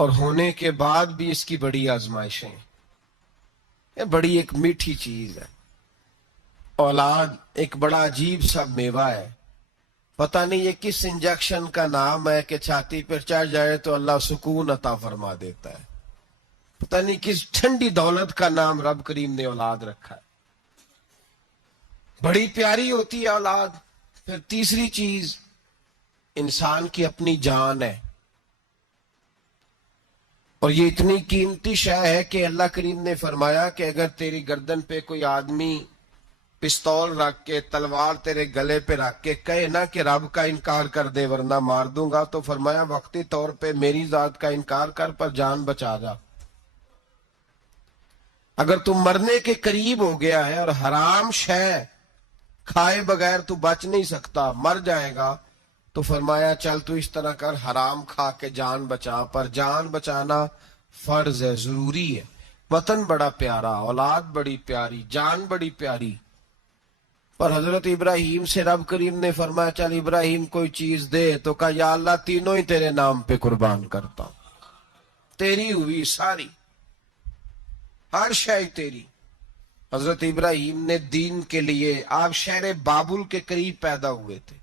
اور ہونے کے بعد بھی اس کی بڑی آزمائشیں. یہ بڑی ایک میٹھی چیز ہے. اولاد ایک بڑا عجیب سا میوہ ہے. پتہ نہیں یہ کس انجیکشن کا نام ہے کہ چھاتی پر چڑھ جائے تو اللہ سکون عطا فرما دیتا ہے. پتہ نہیں کس ٹھنڈی دولت کا نام رب کریم نے اولاد رکھا ہے. بڑی پیاری ہوتی ہے اولاد. پھر تیسری چیز انسان کی اپنی جان ہے. اور یہ اتنی قیمتی شے ہے کہ اللہ کریم نے فرمایا کہ اگر تیری گردن پہ کوئی آدمی پستول رکھ کے تلوار تیرے گلے پہ رکھ کے کہے نا کہ رب کا انکار کر دے ورنہ مار دوں گا، تو فرمایا وقتی طور پہ میری ذات کا انکار کر پر جان بچا جا. اگر تم مرنے کے قریب ہو گیا ہے اور حرام شے کھائے بغیر تو بچ نہیں سکتا، مر جائے گا، تو فرمایا چل تو اس طرح کر، حرام کھا کے جان بچا. پر جان بچانا فرض ہے، ضروری ہے. وطن بڑا پیارا، اولاد بڑی پیاری، جان بڑی پیاری. پر حضرت ابراہیم سے رب کریم نے فرمایا چل ابراہیم کوئی چیز دے، تو کہا یا اللہ تینوں ہی تیرے نام پہ قربان کرتا ہوں. تیری ہوئی ساری، ہر شے تیری. حضرت ابراہیم نے دین کے لیے، آپ شہر بابل کے قریب پیدا ہوئے تھے،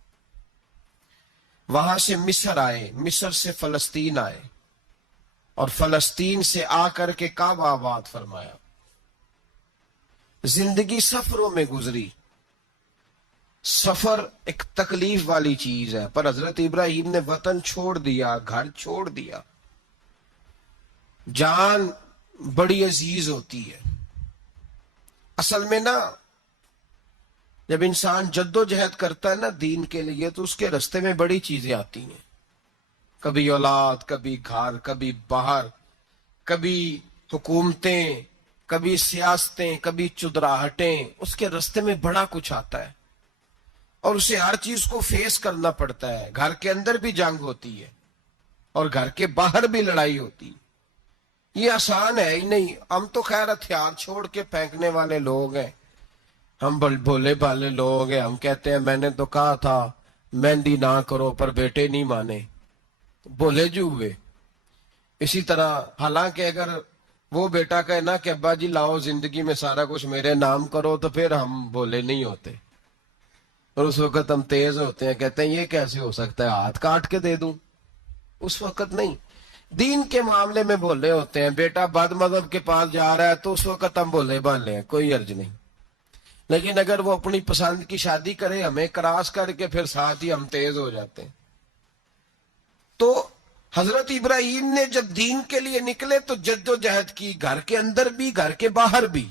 وہاں سے مصر آئے، مصر سے فلسطین آئے، اور فلسطین سے آ کر کے کعبہ آباد فرمایا. زندگی سفروں میں گزری. سفر ایک تکلیف والی چیز ہے، پر حضرت ابراہیم نے وطن چھوڑ دیا، گھر چھوڑ دیا. جان بڑی عزیز ہوتی ہے. اصل میں نا جب انسان جد و جہد کرتا ہے نا دین کے لیے، تو اس کے رستے میں بڑی چیزیں آتی ہیں. کبھی اولاد، کبھی گھر، کبھی باہر، کبھی حکومتیں، کبھی سیاستیں، کبھی چدراہٹیں. اس کے رستے میں بڑا کچھ آتا ہے اور اسے ہر چیز کو فیس کرنا پڑتا ہے. گھر کے اندر بھی جنگ ہوتی ہے اور گھر کے باہر بھی لڑائی ہوتی ہے. یہ آسان ہے ہی نہیں. ہم تو خیر ہتھیار چھوڑ کے پھینکنے والے لوگ ہیں، ہم بھولے بھالے لوگ ہیں. ہم کہتے ہیں میں نے تو کہا تھا مہندی نہ کرو، پر بیٹے نہیں مانے، بھولے جو ہوئے. اسی طرح حالانکہ اگر وہ بیٹا کہے نا کہ ابا جی لاؤ زندگی میں سارا کچھ میرے نام کرو، تو پھر ہم بھولے نہیں ہوتے. اور اس وقت ہم تیز ہوتے ہیں، کہتے ہیں یہ کیسے ہو سکتا ہے، ہاتھ کاٹ کے دے دوں. اس وقت نہیں. دین کے معاملے میں بھولے ہوتے ہیں. بیٹا بد مذہب کے پاس جا رہا ہے تو اس وقت ہم بھولے بھالے ہیں، کوئی عرض نہیں. لیکن اگر وہ اپنی پسند کی شادی کرے ہمیں کراس کر کے، پھر ساتھ ہی ہم تیز ہو جاتے ہیں. تو حضرت ابراہیم نے جب دین کے لیے نکلے تو جد و جہد کی، گھر کے اندر بھی گھر کے باہر بھی.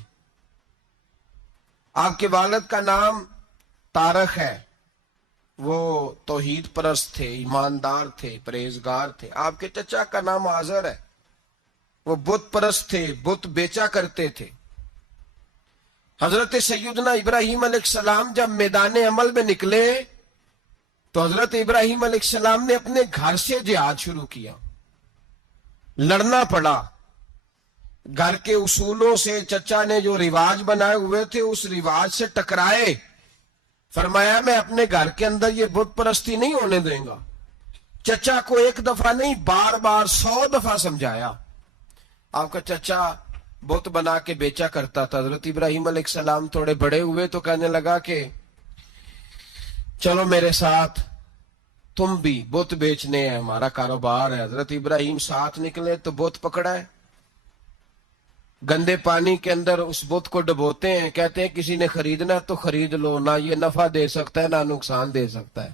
آپ کے والد کا نام طارق ہے، وہ توحید پرست تھے، ایماندار تھے، پرہیزگار تھے. آپ کے چچا کا نام آزر ہے، وہ بت پرست تھے، بت بیچا کرتے تھے. حضرت سیدنا ابراہیم علیہ السلام جب میدان عمل میں نکلے تو حضرت ابراہیم علیہ السلام نے اپنے گھر سے جہاد شروع کیا. لڑنا پڑا. گھر کے اصولوں سے چچا نے جو رواج بنائے ہوئے تھے اس رواج سے ٹکرائے. فرمایا میں اپنے گھر کے اندر یہ بت پرستی نہیں ہونے دیں گا. چچا کو ایک دفعہ نہیں بار بار 100 دفعہ سمجھایا. آپ کا چچا بت بنا کے بیچا کرتا تھا. حضرت ابراہیم علیہ السلام تھوڑے بڑے ہوئے تو کہنے لگا کہ چلو میرے ساتھ، تم بھی بت بیچنے ہیں، ہمارا کاروبار ہے. حضرت ابراہیم ساتھ نکلے تو بت پکڑا ہے. گندے پانی کے اندر اس بت کو ڈبوتے ہیں، کہتے ہیں کسی نے خریدنا ہے تو خرید لو، نہ یہ نفع دے سکتا ہے نہ نقصان دے سکتا ہے.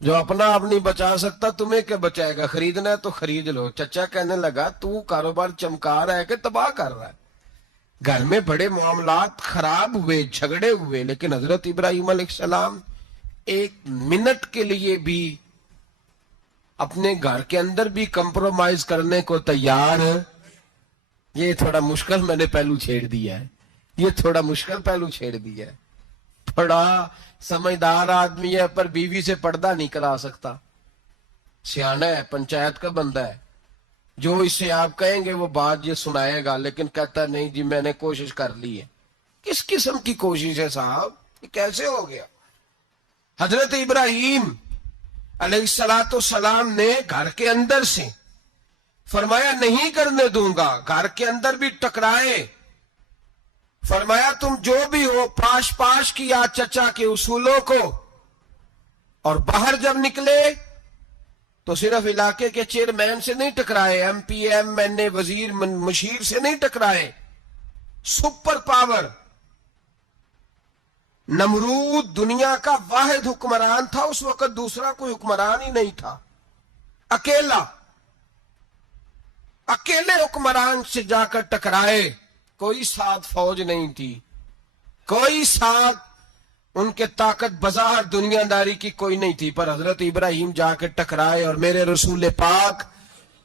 جو اپنا آپ نہیں بچا سکتا تمہیں کیا بچائے گا، خریدنا ہے تو خرید لو. چچا کہنے لگا تو کاروبار چمکا رہا ہے کہ تباہ کر رہا ہے. گھر میں بڑے معاملات خراب ہوئے، جھگڑے ہوئے، لیکن حضرت ابراہیم علیہ السلام ایک منٹ کے لیے بھی اپنے گھر کے اندر بھی کمپرومائز کرنے کو تیار. یہ تھوڑا مشکل میں نے پہلو چھیڑ دیا ہے، یہ تھوڑا مشکل پہلو چھیڑ دیا ہے. بڑا سمجھدار آدمی ہے پر بیوی سے پردہ نہیں کرا سکتا. سیانا ہے، پنچایت کا بندہ ہے، جو اس سے آپ کہیں گے وہ بات یہ سنائے گا، لیکن کہتا نہیں جی میں نے کوشش کر لی ہے. کس قسم کی کوشش ہے صاحب، یہ کیسے ہو گیا؟ حضرت ابراہیم علیہ السلام نے گھر کے اندر سے فرمایا نہیں کرنے دوں گا. گھر کے اندر بھی ٹکرائے. فرمایا تم جو بھی ہو پاش پاش کیا چچا کے اصولوں کو, اور باہر جب نکلے تو صرف علاقے کے چیئرمین سے نہیں ٹکرائے, ایم پی ایم این اے وزیر مشیر سے نہیں ٹکرائے. سپر پاور نمرود دنیا کا واحد حکمران تھا اس وقت, دوسرا کوئی حکمران ہی نہیں تھا. اکیلے حکمران سے جا کر ٹکرائے. کوئی ساتھ فوج نہیں تھی, کوئی ساتھ ان کے طاقت بظاہر دنیا داری کی کوئی نہیں تھی, پر حضرت ابراہیم جا کے ٹکرائے. اور میرے رسول پاک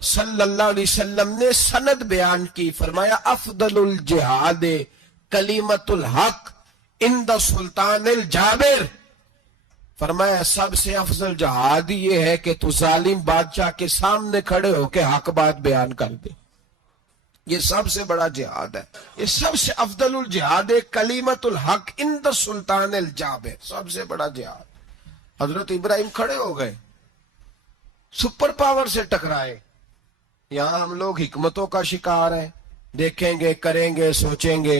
صلی اللہ علیہ وسلم نے سند بیان کی, فرمایا افضل الجہاد کلمت الحق عند سلطان الجابر. فرمایا سب سے افضل جہاد یہ ہے کہ تو ظالم بادشاہ کے سامنے کھڑے ہو کے حق بات بیان کر دے. یہ سب سے بڑا جہاد ہے. یہ سب سے افضل الجہاد کلمت الحق عند سلطان الجابر, سب سے بڑا جہاد. حضرت ابراہیم کھڑے ہو گئے, سپر پاور سے ٹکرائے. یہاں ہم لوگ حکمتوں کا شکار ہیں, دیکھیں گے, کریں گے, سوچیں گے,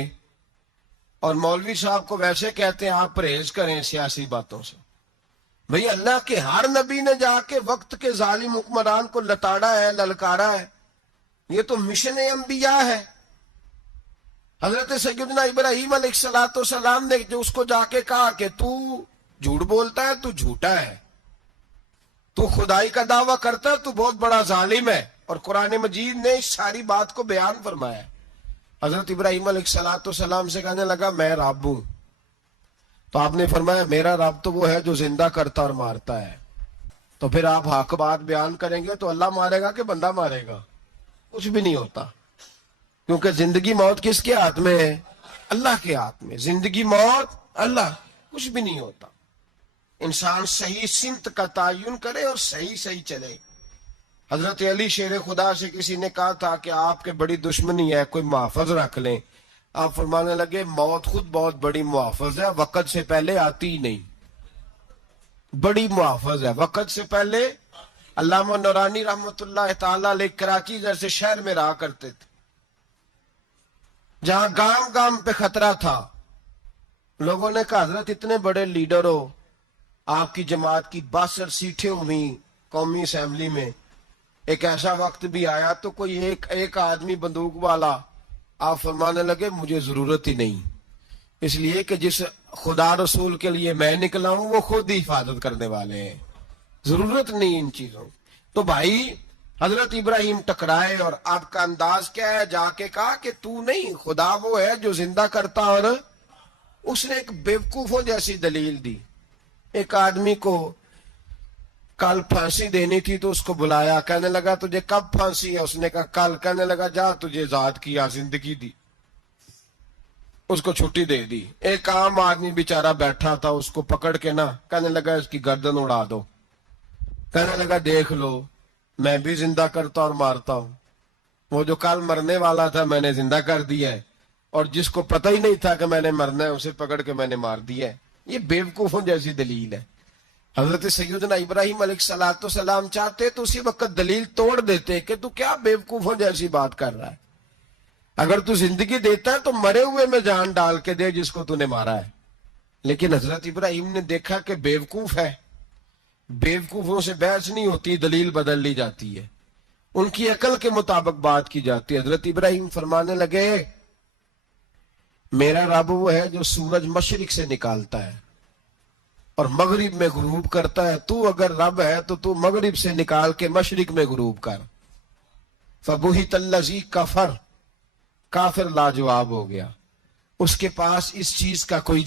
اور مولوی صاحب کو ویسے کہتے ہیں آپ پرہیز کریں سیاسی باتوں سے. بھئی اللہ کے ہر نبی نے جا کے وقت کے ظالم حکمران کو لتاڑا ہے, للکارا ہے. یہ تو مشن انبیاء ہے. حضرت سیدنا ابراہیم علیہ السلام نے جو اس کو جا کے کہا کہ تو جھوٹ بولتا ہے, تو جھوٹا ہے, تو خدائی کا دعویٰ کرتا ہے, تو بہت بڑا ظالم ہے. اور قرآن مجید نے اس ساری بات کو بیان فرمایا. حضرت ابراہیم علیہ السلام سے کہنے لگا میں رب ہوں. تو آپ نے فرمایا میرا رب تو وہ ہے جو زندہ کرتا اور مارتا ہے. تو پھر آپ حق بات بیان کریں گے تو اللہ مارے گا کہ بندہ مارے گا؟ کچھ بھی نہیں ہوتا, کیونکہ زندگی موت کس کے ہاتھ میں ہے؟ اللہ کے ہاتھ میں. زندگی موت اللہ, کچھ بھی نہیں ہوتا. انسان صحیح سمت کا تعین کرے اور صحیح چلے. حضرت علی شیر خدا سے کسی نے کہا تھا کہ آپ کے بڑی دشمنی ہے, کوئی محافظ رکھ لیں. آپ فرمانے لگے موت خود بہت بڑی محافظ ہے, وقت سے پہلے آتی ہی نہیں. بڑی محافظ ہے, وقت سے پہلے. علامہ نورانی رحمت اللہ تعالی علیہ کراچی جیسے شہر میں رہا کرتے تھے, جہاں گام گام پہ خطرہ تھا. لوگوں نے کہا حضرت اتنے بڑے لیڈر ہو, آپ کی جماعت کی 62 سیٹیں ہوئی قومی اسمبلی میں, ایک ایسا وقت بھی آیا تو کوئی ایک آدمی بندوق والا. آپ فرمانے لگے مجھے ضرورت ہی نہیں, اس لیے کہ جس خدا رسول کے لیے میں نکلا ہوں وہ خود ہی حفاظت کرنے والے ہیں, ضرورت نہیں ان چیزوں. تو بھائی حضرت ابراہیم ٹکرائے, اور آپ کا انداز کیا ہے؟ جا کے کہا کہ تو نہیں, خدا وہ ہے جو زندہ کرتا. اور اس نے ایک بیوقوفوں جیسی دلیل دی. ایک آدمی کو کل پھانسی دینی تھی تو اس کو بلایا, کہنے لگا تجھے کب پھانسی ہے؟ اس نے کہا کل. کہنے لگا جا تجھے آزاد کیا, زندگی دی, اس کو چھٹی دے دی. ایک عام آدمی بیچارہ بیٹھا تھا, اس کو پکڑ کے نا کہنے لگا اس کی گردن اڑا دو. کہنے لگا دیکھ لو میں بھی زندہ کرتا اور مارتا ہوں, وہ جو کل مرنے والا تھا میں نے زندہ کر دیا ہے, اور جس کو پتہ ہی نہیں تھا کہ میں نے مرنا ہے اسے پکڑ کے میں نے مار دیا ہے. یہ بیوقوفوں جیسی دلیل ہے. حضرت سیدنا ابراہیم علیہ السلام چاہتے تو اسی وقت دلیل توڑ دیتے کہ تو کیا بیوقوفوں جیسی بات کر رہا ہے. اگر تو زندگی دیتا ہے تو مرے ہوئے میں جان ڈال کے دے جس کو تو نے مارا ہے. لیکن حضرت ابراہیم نے دیکھا کہ بیوقوف ہے, بیوقوفوں سے بحث نہیں ہوتی, دلیل بدل لی جاتی ہے, ان کی عقل کے مطابق بات کی جاتی ہے. حضرت ابراہیم فرمانے لگے میرا رب وہ ہے جو سورج مشرق سے نکالتا ہے اور مغرب میں غروب کرتا ہے. تو اگر رب ہے تو تو مغرب سے نکال کے مشرق میں غروب کر. فبہت الذی کفر, کافر لاجواب ہو گیا, اس کے پاس اس چیز کا کوئی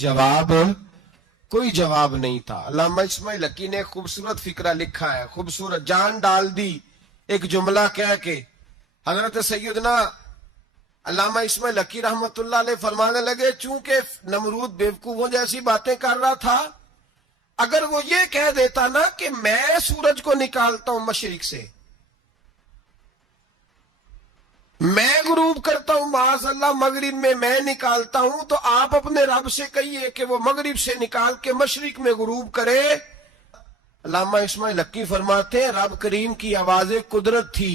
جواب نہیں تھا. علامہ اسماعیل حقی نے خوبصورت فقرہ لکھا ہے, خوبصورت, جان ڈال دی ایک جملہ کہہ کے. حضرت سیدنا علامہ اسماعیل حقی رحمت اللہ علیہ فرمانے لگے چونکہ نمرود بیوقوفوں جیسی باتیں کر رہا تھا, اگر وہ یہ کہہ دیتا نا کہ میں سورج کو نکالتا ہوں مشرق سے, میں غروب کرتا ہوں معاذ اللہ مغرب میں نکالتا ہوں, تو آپ اپنے رب سے کہیے کہ وہ مغرب سے نکال کے مشرق میں غروب کرے. علامہ اسماعیل حقی فرماتے ہیں رب کریم کی آواز قدرت تھی,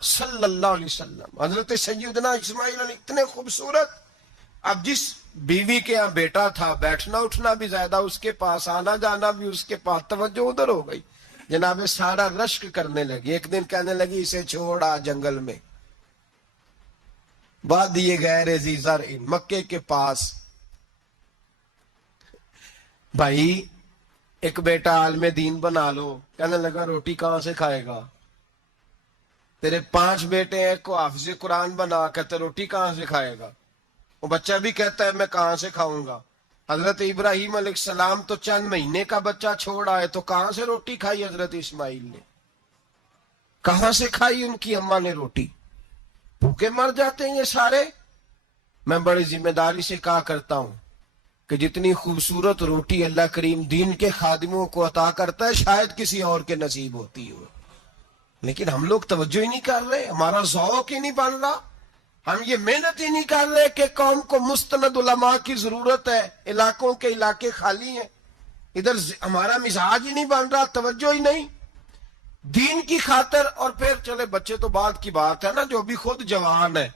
صلی اللہ علیہ وسلم. حضرت سیدنا اسماعیل علیہ اتنے خوبصورت. اب جس بیوی کے یہاں بیٹا تھا بیٹھنا اٹھنا بھی زیادہ اس کے پاس, آنا جانا بھی اس کے پاس, توجہ ادھر ہو گئی. جناب سارا رشک کرنے لگی. ایک دن کہنے لگی اسے چھوڑا جنگل میں, وادی غیر ذی زرع مکے کے پاس. بھائی ایک بیٹا عالم دین بنا لو. کہنے لگا روٹی کہاں سے کھائے گا؟ تیرے 5 بیٹے ہیں, ایک کو حافظ قرآن بنا, کہتے روٹی کہاں سے کھائے گا؟ وہ بچہ بھی کہتا ہے میں کہاں سے کھاؤں گا. حضرت ابراہیم علیہ السلام تو چند مہینے کا بچہ چھوڑ آئے, تو کہاں سے روٹی کھائی حضرت اسماعیل نے؟ کہاں سے کھائی ان کی اماں نے روٹی؟ بھوکے مر جاتے ہیں یہ سارے. میں بڑی ذمہ داری سے کہا کرتا ہوں کہ جتنی خوبصورت روٹی اللہ کریم دین کے خادموں کو عطا کرتا ہے شاید کسی اور کے نصیب ہوتی ہو, لیکن ہم لوگ توجہ ہی نہیں کر رہے. ہمارا ذوق ہی نہیں بن رہا. ہم یہ محنت ہی نہیں کر رہے کہ قوم کو مستند علماء کی ضرورت ہے. علاقوں کے علاقے خالی ہیں, ادھر ہمارا مزاج ہی نہیں بن رہا, توجہ ہی نہیں دین کی خاطر. اور پھر چلے بچے تو بعد کی بات ہے نا, جو بھی خود جوان ہے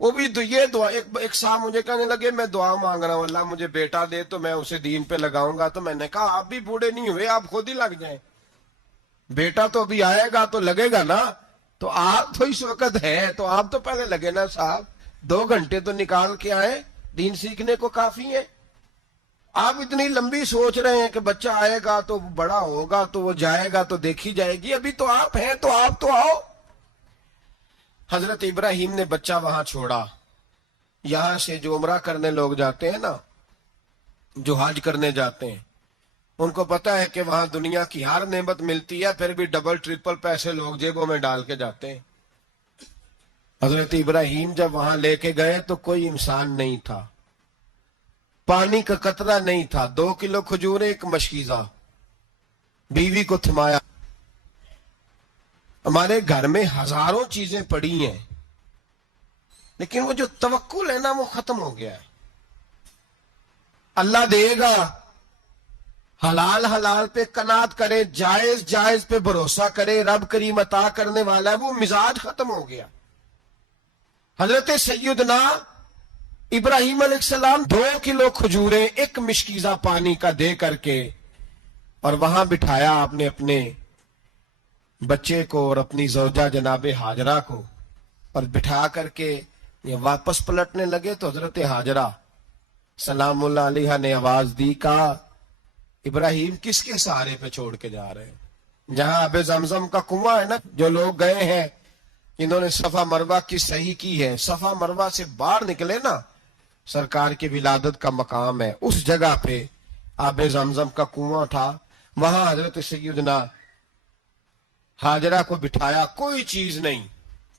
وہ بھی یہ دعا. ایک صاحب مجھے کہنے لگے میں دعا مانگ رہا ہوں اللہ مجھے بیٹا دے تو میں اسے دین پہ لگاؤں گا. تو میں نے کہا آپ بھی بوڑھے نہیں ہوئے, آپ خود ہی لگ جائیں. بیٹا تو ابھی آئے گا تو لگے گا نا. تو آپ تو اس وقت ہے تو آپ تو پہلے لگے نا صاحب. 2 گھنٹے تو نکال کے آئے, دین سیکھنے کو کافی ہے. آپ اتنی لمبی سوچ رہے ہیں کہ بچہ آئے گا تو بڑا ہوگا تو وہ جائے گا تو دیکھی جائے گی. ابھی تو آپ ہیں تو آپ تو آؤ. حضرت ابراہیم نے بچہ وہاں چھوڑا. یہاں سے جو عمرہ کرنے لوگ جاتے ہیں نا, جو حج کرنے جاتے ہیں, ان کو پتا ہے کہ وہاں دنیا کی ہر نعمت ملتی ہے, پھر بھی ڈبل ٹرپل پیسے لوگ جیبوں میں ڈال کے جاتے ہیں. حضرت ابراہیم جب وہاں لے کے گئے تو کوئی انسان نہیں تھا, پانی کا قطرہ نہیں تھا. 2 کلو کھجوریں, ایک مشکیزہ, بیوی کو تھمایا. ہمارے گھر میں ہزاروں چیزیں پڑی ہیں, لیکن وہ جو توکل ہے نا وہ ختم ہو گیا ہے. اللہ دے گا, حلال حلال پہ قناعت کرے, جائز جائز پہ بھروسہ کرے, رب کریم عطا کرنے والا ہے. وہ مزاج ختم ہو گیا. حضرت سیدنا ابراہیم علیہ السلام 2 کلو کھجوریں, ایک مشکیزہ پانی کا دے کر کے, اور وہاں بٹھایا آپ نے اپنے بچے کو اور اپنی زوجہ جناب ہاجرہ کو, اور بٹھا کر کے یہ واپس پلٹنے لگے تو حضرت ہاجرہ سلام اللہ علیہ نے آواز دی, کہا ابراہیم کس کے سہارے پہ چھوڑ کے جا رہے ہیں؟ جہاں آب زمزم کا کنواں ہے نا, جو لوگ گئے ہیں انہوں نے صفا مروہ کی صحیح کی ہے, صفا مروہ سے باہر نکلے نا, سرکار کی ولادت کا مقام ہے, اس جگہ پہ آب زمزم کا کنواں تھا. وہاں حضرت سیدنا ہاجرہ کو بٹھایا. کوئی چیز نہیں,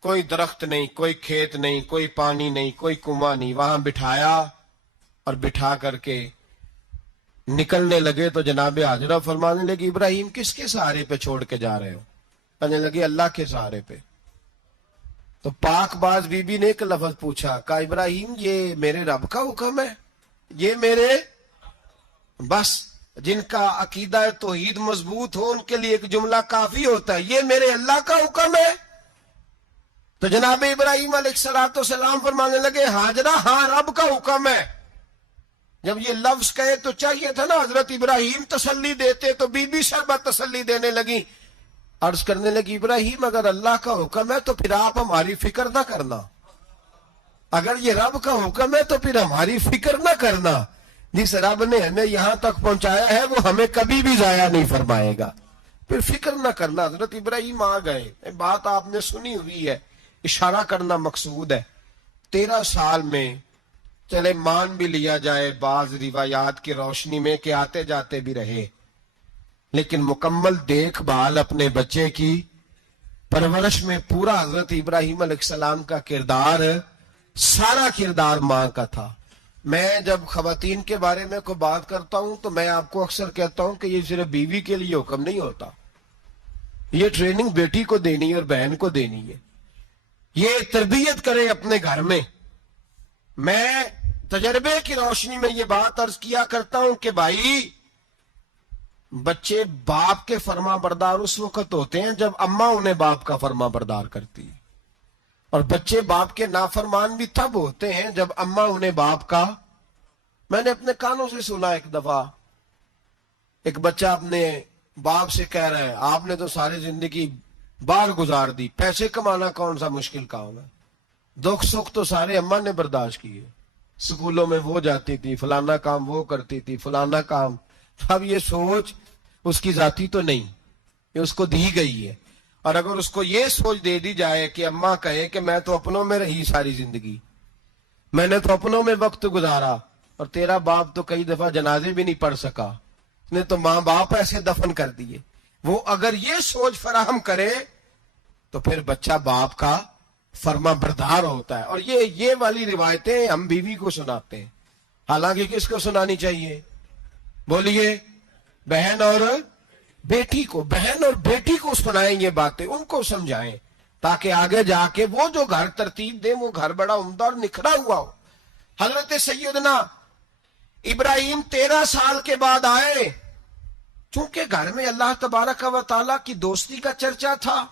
کوئی درخت نہیں, کوئی کھیت نہیں, کوئی پانی نہیں, کوئی کنواں نہیں. وہاں بٹھایا اور بٹھا کر کے نکلنے لگے تو جناب ہاجرہ فرمانے لگی ابراہیم کس کے سہارے پہ چھوڑ کے جا رہے ہو؟ کہنے لگی اللہ کے سہارے پہ. تو پاک باز بی بی نے ایک لفظ پوچھا, کہا ابراہیم یہ میرے رب کا حکم ہے؟ یہ میرے, بس جن کا عقیدہ توحید مضبوط ہو ان کے لیے ایک جملہ کافی ہوتا ہے, یہ میرے اللہ کا حکم ہے. تو جناب ابراہیم علیہ السلام فرمانے لگے ہاجرہ ہاں رب کا حکم ہے. جب یہ لفظ کہے تو چاہیے تھا نا حضرت ابراہیم تسلی دیتے, تو بی بی شربت تسلی دینے لگی. عرض کرنے لگی ابراہیم اگر اللہ کا حکم ہے تو پھر آپ ہماری فکر نہ کرنا. اگر یہ رب کا حکم ہے تو پھر ہماری فکر نہ کرنا. جس رب نے ہمیں یہاں تک پہنچایا ہے وہ ہمیں کبھی بھی ضائع نہیں فرمائے گا, پھر فکر نہ کرنا. حضرت ابراہیم آ گئے. بات آپ نے سنی ہوئی ہے, اشارہ کرنا مقصود ہے. 13 سال میں چلے مان بھی لیا جائے بعض روایات کی روشنی میں کہ آتے جاتے بھی رہے, لیکن مکمل دیکھ بھال اپنے بچے کی پرورش میں پورا حضرت ابراہیم علیہ السلام کا کردار, سارا کردار ماں کا تھا. میں جب خواتین کے بارے میں کوئی بات کرتا ہوں تو میں آپ کو اکثر کہتا ہوں کہ یہ صرف بیوی کے لیے حکم نہیں ہوتا, یہ ٹریننگ بیٹی کو دینی ہے اور بہن کو دینی ہے. یہ تربیت کرے اپنے گھر میں. میں تجربے کی روشنی میں یہ بات عرض کیا کرتا ہوں کہ بھائی بچے باپ کے فرما بردار اس وقت ہوتے ہیں جب اماں انہیں باپ کا فرما بردار کرتی ہے، اور بچے باپ کے نافرمان بھی تب ہوتے ہیں جب اماں انہیں باپ کا. میں نے اپنے کانوں سے سنا ایک دفعہ ایک بچہ اپنے باپ سے کہہ رہا ہے آپ نے تو ساری زندگی باہر گزار دی، پیسے کمانا کون سا مشکل کام ہے، دکھ سکھ تو سارے اماں نے برداشت کیے، سکولوں میں وہ جاتی تھی، فلانا کام وہ کرتی تھی، فلانا کام. اب یہ سوچ اس کی ذاتی تو نہیں، یہ اس کو دی گئی ہے. اور اگر اس کو یہ سوچ دے دی جائے کہ اماں کہے کہ میں تو اپنوں میں رہی ساری زندگی، میں نے تو اپنوں میں وقت گزارا، اور تیرا باپ تو کئی دفعہ جنازے بھی نہیں پڑھ سکا، اس نے تو ماں باپ ایسے دفن کر دیے، وہ اگر یہ سوچ فراہم کرے تو پھر بچہ باپ کا فرما بردار ہوتا ہے. اور یہ والی روایتیں ہم بیوی کو سناتے ہیں، حالانکہ کس کو سنانی چاہیے؟ بولیے. بہن اور بیٹی کو، بہن اور بیٹی کو سنائیں یہ باتیں، ان کو سمجھائیں تاکہ آگے جا کے وہ جو گھر ترتیب دے وہ گھر بڑا عمدہ اور نکھرا ہوا ہو. حضرت سیدنا ابراہیم 13 سال کے بعد آئے، چونکہ گھر میں اللہ تبارک و تعالیٰ کی دوستی کا چرچا تھا،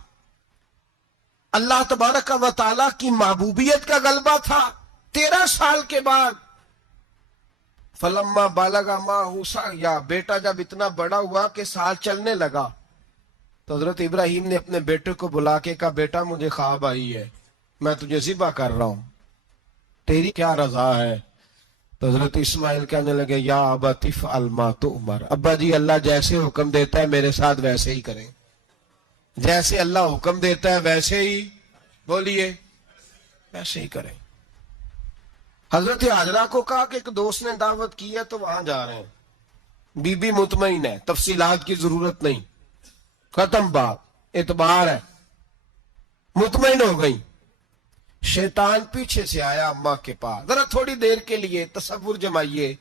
اللہ تبارک و تعالیٰ کی محبوبیت کا غلبہ تھا. 13 سال کے بعد فلما بالغ معہ سعیا، بیٹا جب اتنا بڑا ہوا کہ سال چلنے لگا تو حضرت ابراہیم نے اپنے بیٹے کو بلا کے کہا بیٹا مجھے خواب آئی ہے، میں تجھے ذبح کر رہا ہوں، تیری کیا رضا ہے؟ تو حضرت اسماعیل کہنے لگے یا ابت افعل ما تؤمر، ابا جی اللہ جیسے حکم دیتا ہے میرے ساتھ ویسے ہی کریں، جیسے اللہ حکم دیتا ہے ویسے ہی، بولیے، ویسے ہی کریں. حضرت حاجرہ کو کہا کہ ایک دوست نے دعوت کی ہے تو وہاں جا رہے ہیں، بی بی مطمئن ہے، تفصیلات کی ضرورت نہیں، ختم بات، اعتبار ہے، مطمئن ہو گئی. شیطان پیچھے سے آیا اماں کے پاس، ذرا تھوڑی دیر کے لیے تصور جمائیے،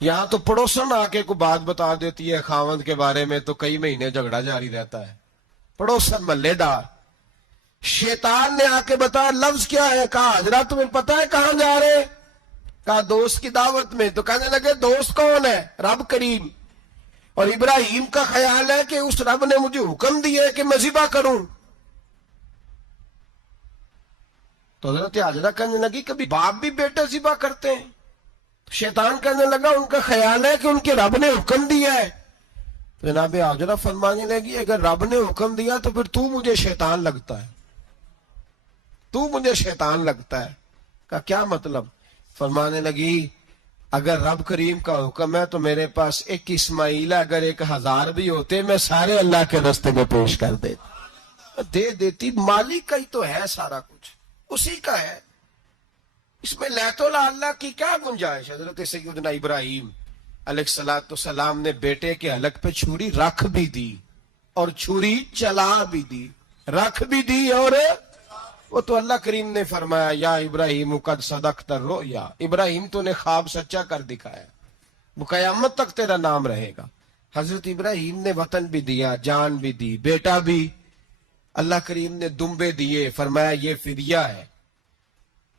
یہاں تو پڑوسن آ کے کوئی بات بتا دیتی ہے خاوند کے بارے میں تو کئی مہینے جھگڑا جاری رہتا ہے، پڑوسن محلے دار. شیطان نے آ کے بتایا لفظ کیا ہے؟ کہا حضرت تمہیں پتہ ہے کہاں جا رہے؟ کہا دوست کی دعوت میں. تو کہنے لگے دوست کون ہے؟ رب کریم. اور ابراہیم کا خیال ہے کہ اس رب نے مجھے حکم دیا ہے کہ میں ذبح کروں. تو حضرت حاجرہ کہنے لگی کبھی باپ بھی بیٹا ذبح کرتے ہیں؟ شیطان کہنے لگا ان کا خیال ہے کہ ان کے رب نے حکم دیا ہے. تو جناب حاجرہ فرمانے لگی اگر رب نے حکم دیا تو پھر تو مجھے شیطان لگتا ہے، تو مجھے شیطان لگتا ہے. کا کیا مطلب؟ فرمانے لگی اگر رب کریم کا حکم ہے تو میرے پاس ایک اسماعیل ہے، اگر 1000 بھی ہوتے میں سارے اللہ کے راستے میں پیش کر دے دیتی. مالک کا ہی تو ہے سارا کچھ، اسی کا ہے، اس میں لیت اللہ کی کیا گنجائش؟ حضرت سیدنا ابراہیم علیہ السلام نے بیٹے کے حلق پہ چھری رکھ بھی دی اور چھری چلا بھی دی، رکھ بھی دی، اور وہ تو اللہ کریم نے فرمایا یا ابراہیم قد صدقت الرؤیا، ابراہیم تو نے خواب سچا کر دکھایا، وہ قیامت تک تیرا نام رہے گا. حضرت ابراہیم نے وطن بھی دیا، جان بھی دی، بیٹا بھی، اللہ کریم نے دمبے دیے، فرمایا یہ فدیہ ہے.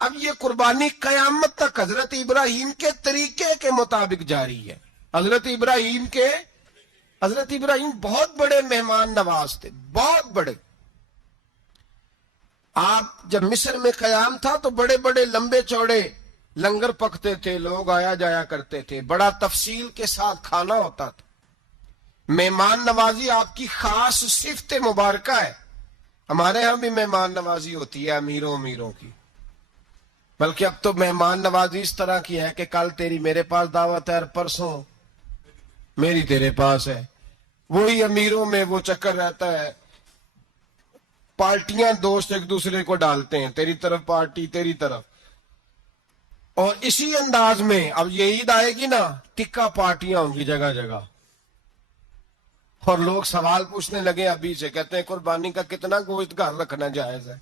اب یہ قربانی قیامت تک حضرت ابراہیم کے طریقے کے مطابق جاری ہے. حضرت ابراہیم بہت بڑے مہمان نواز تھے، بہت بڑے. آپ جب مصر میں قیام تھا تو بڑے بڑے لمبے چوڑے لنگر پکتے تھے، لوگ آیا جایا کرتے تھے، بڑا تفصیل کے ساتھ کھانا ہوتا تھا. مہمان نوازی آپ کی خاص صفت مبارکہ ہے. ہمارے ہاں بھی مہمان نوازی ہوتی ہے امیروں کی، بلکہ اب تو مہمان نوازی اس طرح کی ہے کہ کل تیری میرے پاس دعوت ہے اور پرسوں میری تیرے پاس ہے. وہی امیروں میں وہ چکر رہتا ہے، پارٹیاں دوست ایک دوسرے کو ڈالتے ہیں، تیری طرف پارٹی، تیری طرف. اور اسی انداز میں اب یہ عید آئے گی نا، ٹکا پارٹیاں ہوں گی جگہ جگہ، اور لوگ سوال پوچھنے لگے ابھی سے، کہتے ہیں قربانی کا کتنا گوشت گھر رکھنا جائز ہے؟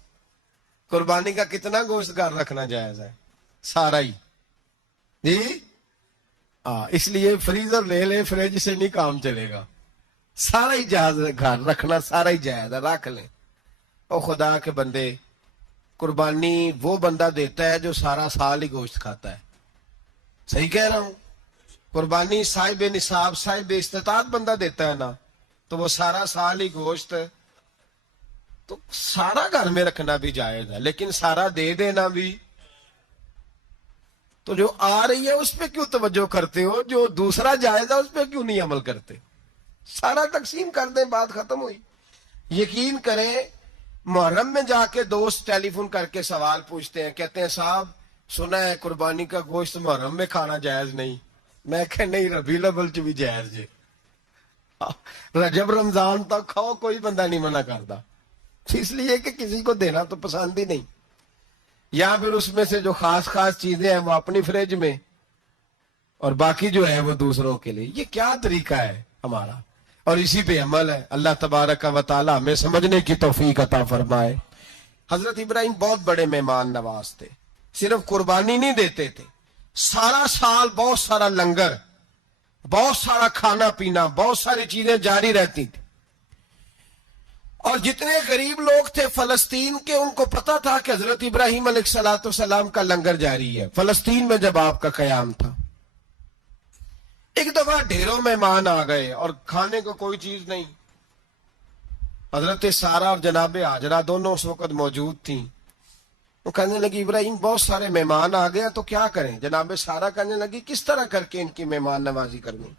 قربانی کا کتنا گوشت گھر رکھنا جائز ہے؟ سارا ہی جی. اس لیے فریزر لے لے، فریج سے نہیں کام چلے گا. سارا ہی جائز گھر رکھنا، سارا ہی جائز ہے، رکھ لیں. او خدا کے بندے، قربانی وہ بندہ دیتا ہے جو سارا سال ہی گوشت کھاتا ہے. صحیح کہہ رہا ہوں؟ قربانی صاحب نصاب صاحب استطاعت بندہ دیتا ہے نا، تو وہ سارا سال ہی گوشت تو سارا گھر میں رکھنا بھی جائز ہے، لیکن سارا دے دینا بھی، تو جو آ رہی ہے اس پہ کیوں توجہ کرتے ہو، جو دوسرا جائز ہے اس پہ کیوں نہیں عمل کرتے؟ سارا تقسیم کر دیں، بات ختم ہوئی۔ یقین کریں محرم میں جا کے دوست ٹیلی فون کر کے سوال پوچھتے ہیں، کہتے ہیں صاحب سنا ہے قربانی کا گوشت محرم میں کھانا جائز نہیں۔ میں کہ نہیں، ربیع الاول چ بھی جائز ہے، رجب رمضان تک کھاؤ، کوئی بندہ نہیں منع کرتا، اس لیے کہ کسی کو دینا تو پسند ہی نہیں، یا پھر اس میں سے جو خاص خاص چیزیں ہیں وہ اپنی فریج میں اور باقی جو ہے وہ دوسروں کے لیے۔ یہ کیا طریقہ ہے ہمارا؟ اور اسی پہ عمل ہے۔ اللہ تبارک و تعالی ہمیں سمجھنے کی توفیق عطا فرمائے۔ حضرت ابراہیم بہت بڑے مہمان نواز تھے، صرف قربانی نہیں دیتے تھے، سارا سال بہت سارا لنگر، بہت سارا کھانا پینا، بہت ساری چیزیں جاری رہتی تھی۔ اور جتنے غریب لوگ تھے فلسطین کے، ان کو پتا تھا کہ حضرت ابراہیم علیہ السلام کا لنگر جاری ہے۔ فلسطین میں جب آپ کا قیام تھا، ایک دفعہ ڈھیروں مہمان آ گئے اور کھانے کو کوئی چیز نہیں۔ حضرت سارہ اور جناب ہاجرہ دونوں اس وقت موجود تھیں۔ وہ کہنے لگی ابراہیم بہت سارے مہمان آ گیا تو کیا کریں؟ جناب سارہ کہنے لگی کس طرح کر کے ان کی مہمان نوازی کرنی؟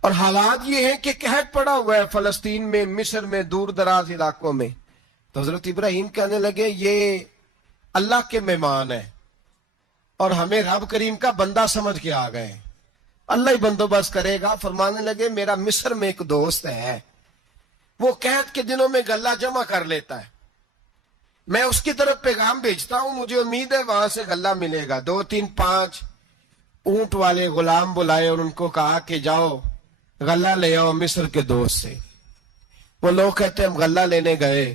اور حالات یہ ہیں کہ قحط پڑا ہوا ہے فلسطین میں، مصر میں، دور دراز علاقوں میں۔ تو حضرت ابراہیم کہنے لگے یہ اللہ کے مہمان ہیں اور ہمیں رب کریم کا بندہ سمجھ کے آ گئے، اللہ ہی بندوبست کرے گا۔ فرمانے لگے میرا مصر میں ایک دوست ہے، وہ قحط کے دنوں میں غلہ جمع کر لیتا ہے، میں اس کی طرف پیغام بھیجتا ہوں، مجھے امید ہے وہاں سے غلہ ملے گا۔ 2 3 5 اونٹ والے غلام بلائے اور ان کو کہا کہ جاؤ غلہ لے آؤ مصر کے دوست سے۔ وہ لوگ کہتے ہیں ہم غلہ لینے گئے،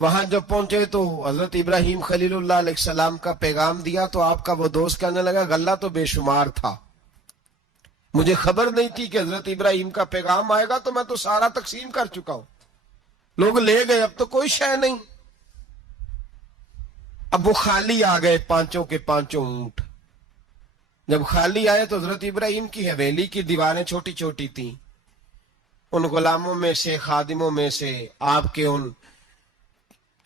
وہاں جب پہنچے تو حضرت ابراہیم خلیل اللہ علیہ السلام کا پیغام دیا تو آپ کا وہ دوست کہنے لگا غلہ تو بے شمار تھا، مجھے خبر نہیں تھی کہ حضرت ابراہیم کا پیغام آئے گا، تو میں تو سارا تقسیم کر چکا ہوں، لوگ لے گئے، اب تو کوئی شے نہیں۔ اب وہ خالی آ گئے، 5 کے 5 اونٹ۔ جب خالی آئے تو حضرت ابراہیم کی حویلی کی دیواریں چھوٹی چھوٹی تھیں، ان غلاموں میں سے، خادموں میں سے، آپ کے ان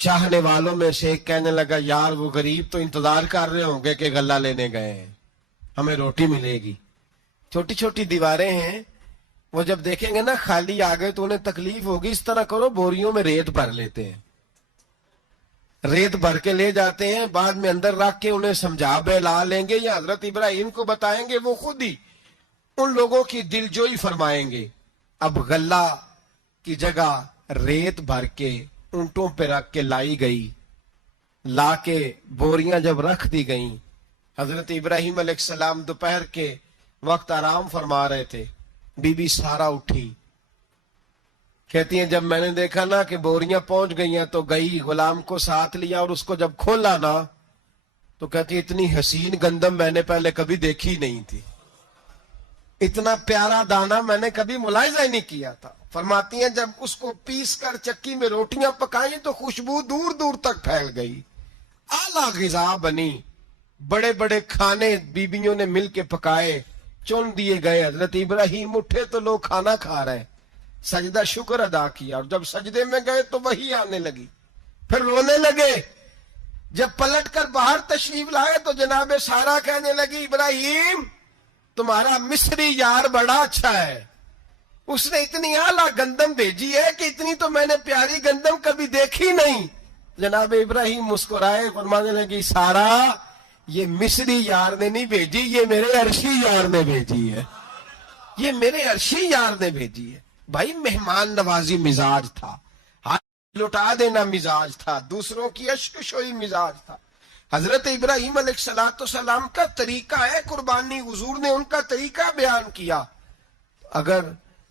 چاہنے والوں میں سے کہنے لگا یار وہ غریب تو انتظار کر رہے ہوں گے کہ غلہ لینے گئے ہیں، ہمیں روٹی ملے گی۔ چھوٹی چھوٹی دیواریں ہیں، وہ جب دیکھیں گے نا خالی آ گئے تو انہیں تکلیف ہوگی، اس طرح کرو بوریوں میں ریت بھر لیتے ہیں، ریت بھر کے لے جاتے ہیں، بعد میں اندر رکھ کے انہیں سمجھا بہلا لیں گے، یا حضرت ابراہیم کو بتائیں گے، وہ خود ہی ان لوگوں کی دل جوئی فرمائیں گے۔ اب غلہ کی جگہ ریت بھر کے اونٹوں پہ رکھ کے لائی گئی، لا کے بوریاں جب رکھ دی گئیں، حضرت ابراہیم علیہ السلام دوپہر کے وقت آرام فرما رہے تھے، بی بی سارا اٹھی، کہتی ہیں جب میں نے دیکھا نا کہ بوریاں پہنچ گئی ہیں تو گئی، غلام کو ساتھ لیا اور اس کو جب کھولا نا تو کہتی اتنی حسین گندم میں نے پہلے کبھی دیکھی نہیں تھی، اتنا پیارا دانا میں نے کبھی ملاحظہ ہی نہیں کیا تھا۔ فرماتی ہیں جب اس کو پیس کر چکی میں روٹیاں پکائیں تو خوشبو دور دور تک پھیل گئی، اعلیٰ غذا بنی، بڑے بڑے کھانے بیبیوں نے مل کے پکائے، چن دیے گئے۔ حضرت ابراہیم اٹھے تو لوگ کھانا کھا رہے، سجدہ شکر ادا کیا، اور جب سجدے میں گئے تو وہی آنے لگی، پھر رونے لگے۔ جب پلٹ کر باہر تشریف لائے تو جناب سارا کہنے لگی ابراہیم تمہارا مصری یار بڑا اچھا ہے، اس نے اتنی اعلیٰ گندم بھیجی ہے کہ اتنی تو میں نے پیاری گندم کبھی دیکھی نہیں۔ جناب ابراہیم مسکرائے، فرمانے لگی سارا یہ مصری یار نے نہیں بھیجی، یہ میرے عرشی یار نے بھیجی ہے، یہ میرے عرشی یار نے بھیجی ہے۔ بھائی مہمان نوازی مزاج تھا، ہاتھ لٹا دینا مزاج تھا، دوسروں کی اشک شوئی مزاج تھا۔ حضرت ابراہیم علیہ السلام کا طریقہ ہے قربانی، حضور نے ان کا طریقہ بیان کیا۔ اگر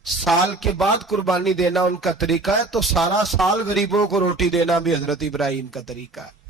سال کے بعد قربانی دینا ان کا طریقہ ہے تو سارا سال غریبوں کو روٹی دینا بھی حضرت ابراہیم کا طریقہ ہے۔